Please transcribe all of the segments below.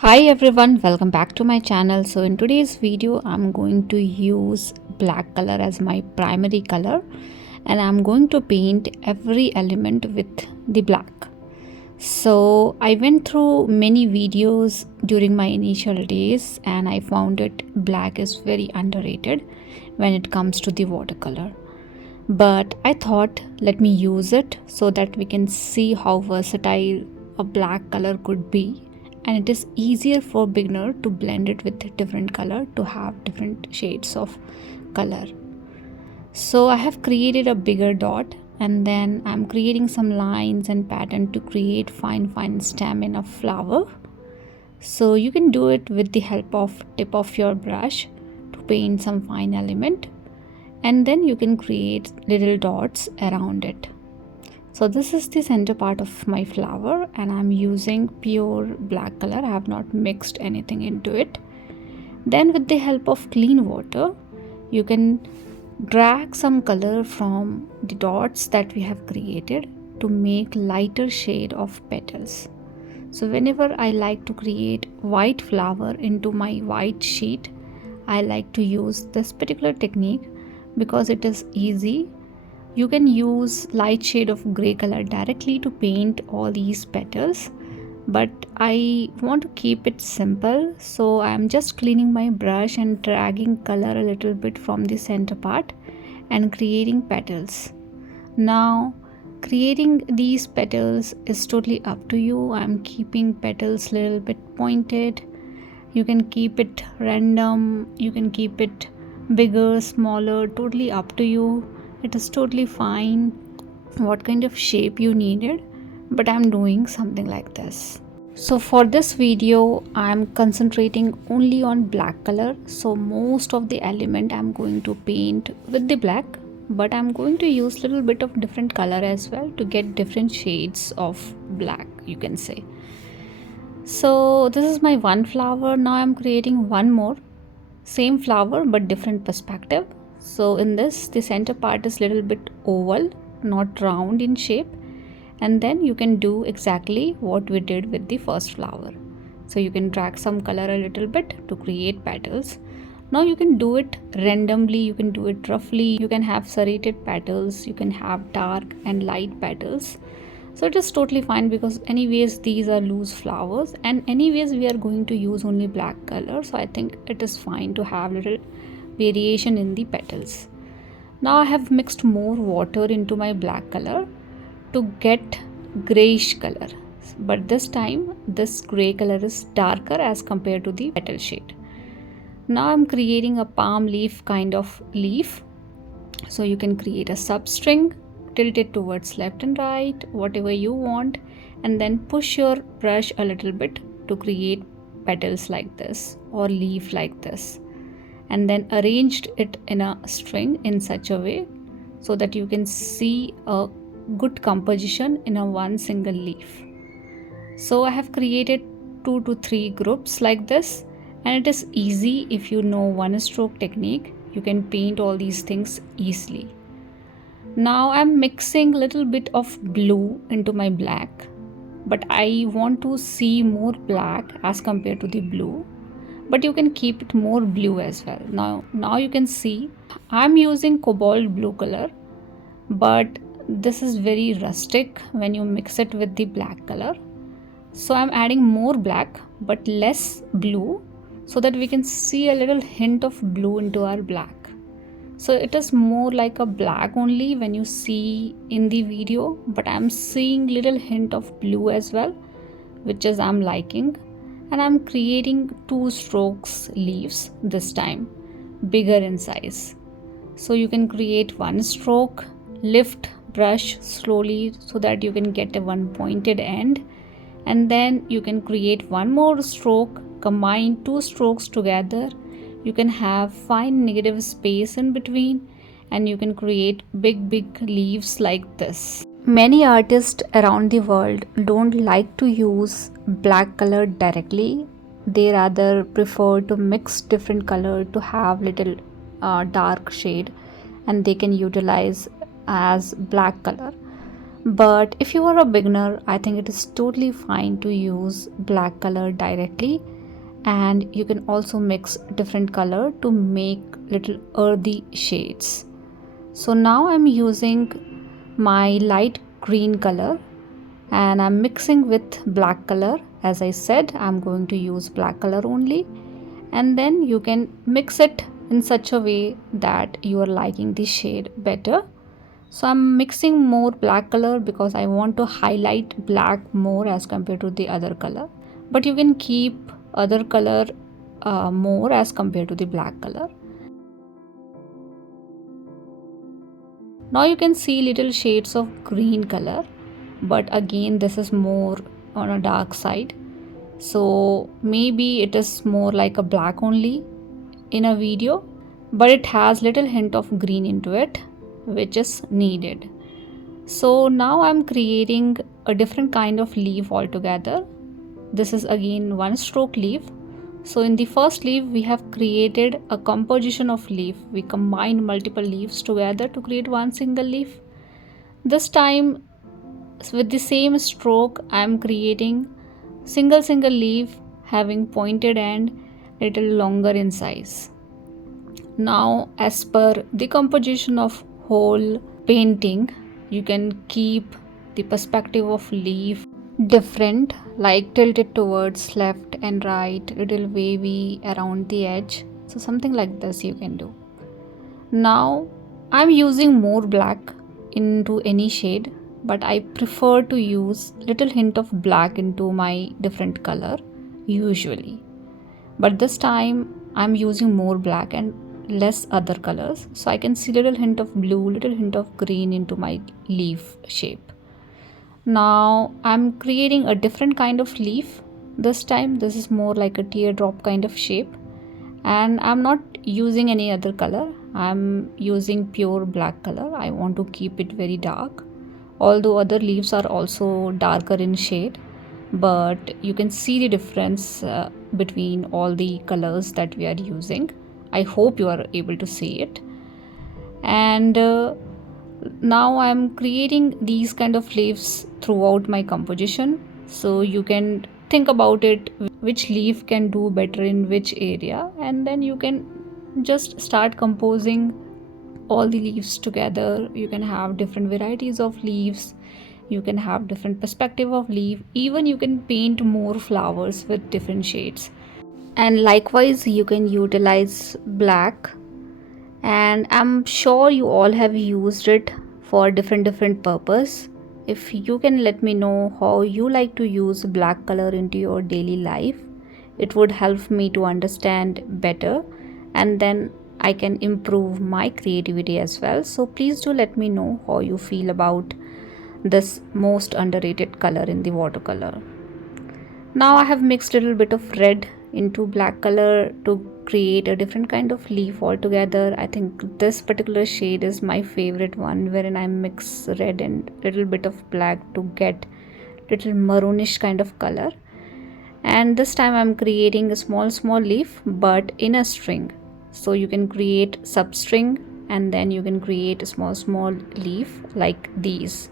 Hi everyone, welcome back to my channel. So in today's video I'm going to use black color as my primary color and I'm going to paint every element with the black. So I went through many videos during my initial days and I found it black is very underrated when it comes to the watercolor. But I thought let me use it so that we can see how versatile a black color could be, and it is easier for beginner to blend it with different color to have different shades of color. So I have created a bigger dot and then I'm creating some lines and pattern to create fine stem in a flower. So you can do it with the help of tip of your brush to paint some fine element, and then you can create little dots around it. So this is the center part of my flower and I'm using pure black color. I have not mixed anything into it. Then with the help of clean water, you can drag some color from the dots that we have created to make lighter shade of petals. So whenever I like to create white flower into my white sheet, I like to use this particular technique because it is easy. You can use light shade of gray color directly to paint all these petals, but I want to keep it simple, so I'm just cleaning my brush and dragging color a little bit from the center part and creating petals. Now creating these petals is totally up to you. I'm keeping petals little bit pointed. You can keep it random, you can keep it bigger, smaller, totally up to you. It is totally fine what kind of shape you needed, but I'm doing something like this. So for this video I'm concentrating only on black color, so most of the element I'm going to paint with the black, but I'm going to use little bit of different color as well to get different shades of black, you can say. So this is my one flower. Now I'm creating one more, same flower but different perspective. So in this, the center part is little bit oval, not round in shape, and then you can do exactly what we did with the first flower. So you can drag some color a little bit to create petals. Now you can do it randomly, you can do it roughly, you can have serrated petals, you can have dark and light petals. So it is totally fine because anyways these are loose flowers and anyways we are going to use only black color, so I think it is fine to have little variation in the petals. Now I have mixed more water into my black color to get grayish color, but this time this gray color is darker as compared to the petal shade. Now I'm creating a palm leaf kind of leaf, so you can create a substring, tilt it towards left and right, whatever you want, and then push your brush a little bit to create petals like this or leaf like this, and then arranged it in a string in such a way so that you can see a good composition in a one single leaf. So I have created 2 to 3 groups like this, and it is easy. If you know one stroke technique, you can paint all these things easily. Now I'm mixing little bit of blue into my black, but I want to see more black as compared to the blue, but you can keep it more blue as well. Now you can see I'm using cobalt blue color, but this is very rustic when you mix it with the black color. So I'm adding more black but less blue so that we can see a little hint of blue into our black. So it is more like a black only when you see in the video, but I'm seeing little hint of blue as well, which is I'm liking. And I'm creating 2 strokes leaves this time, bigger in size. So you can create 1 stroke, lift brush slowly so that you can get a one pointed end, and then you can create 1 more stroke, combine 2 strokes together. You can have fine negative space in between and you can create big leaves like this. Many artists around the world don't like to use black color directly. They rather prefer to mix different color to have little dark shade, and they can utilize as black color. But if you are a beginner, I think it is totally fine to use black color directly, and you can also mix different color to make little earthy shades. So now I'm using my light green color and I'm mixing with black color. As I said, I'm going to use black color only, and then you can mix it in such a way that you are liking the shade better. So I'm mixing more black color because I want to highlight black more as compared to the other color, but you can keep other color more as compared to the black color. Now you can see little shades of green color, but again this is more on a dark side, so maybe it is more like a black only in a video, but it has little hint of green into it, which is needed. So now I'm creating a different kind of leaf altogether. This is again one stroke leaf. So in the first leaf we have created a composition of leaf. We combined multiple leaves together to create one single leaf. This time with the same stroke I am creating single leaf having pointed end, little longer in size. Now as per the composition of whole painting, you can keep the perspective of leaf different, like tilted towards left and right, little wavy around the edge. So something like this you can do. Now I'm using more black into any shade, but I prefer to use little hint of black into my different color usually. But this time I'm using more black and less other colors, so I can see little hint of blue, little hint of green into my leaf shape. Now I'm creating a different kind of leaf. This time this is more like a teardrop kind of shape, and I'm not using any other color. I'm using pure black color. I want to keep it very dark, although other leaves are also darker in shade, but you can see the difference between all the colors that we are using. I hope you are able to see it. And now I'm creating these kind of leaves throughout my composition, so you can think about it, which leaf can do better in which area, and then you can just start composing all the leaves together. You can have different varieties of leaves, you can have different perspective of leaf, even you can paint more flowers with different shades. And likewise you can utilize black, and I'm sure you all have used it for different purpose. If you can let me know how you like to use black color into your daily life, it would help me to understand better, and then I can improve my creativity as well. So please do let me know how you feel about this most underrated color in the watercolor. Now I have mixed a little bit of red into black color to create a different kind of leaf altogether. I think this particular shade is my favorite one, wherein I mix red and little bit of black to get little maroonish kind of color. And this time I'm creating a small leaf but in a string. So you can create substring and then you can create a small leaf like these.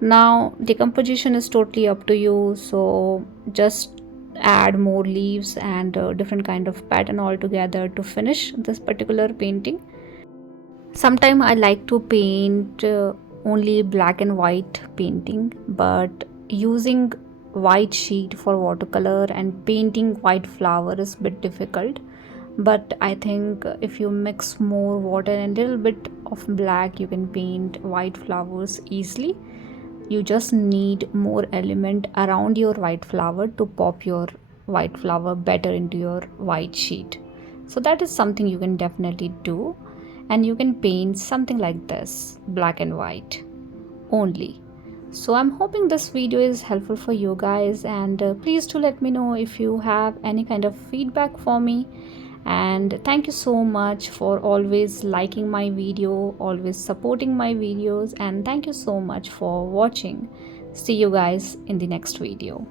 Now the composition is totally up to you, so just add more leaves and different kind of pattern all together to finish this particular painting. Sometimes I like to paint only black and white painting, but using white sheet for watercolor and painting white flower is a bit difficult. But I think if you mix more water and a little bit of black, you can paint white flowers easily. You just need more element around your white flower to pop your white flower better into your white sheet. So that is something you can definitely do, and you can paint something like this, black and white only. So I'm hoping this video is helpful for you guys, and please do let me know if you have any kind of feedback for me. And thank you so much for always liking my video, always supporting my videos, and thank you so much for watching. See you guys in the next video.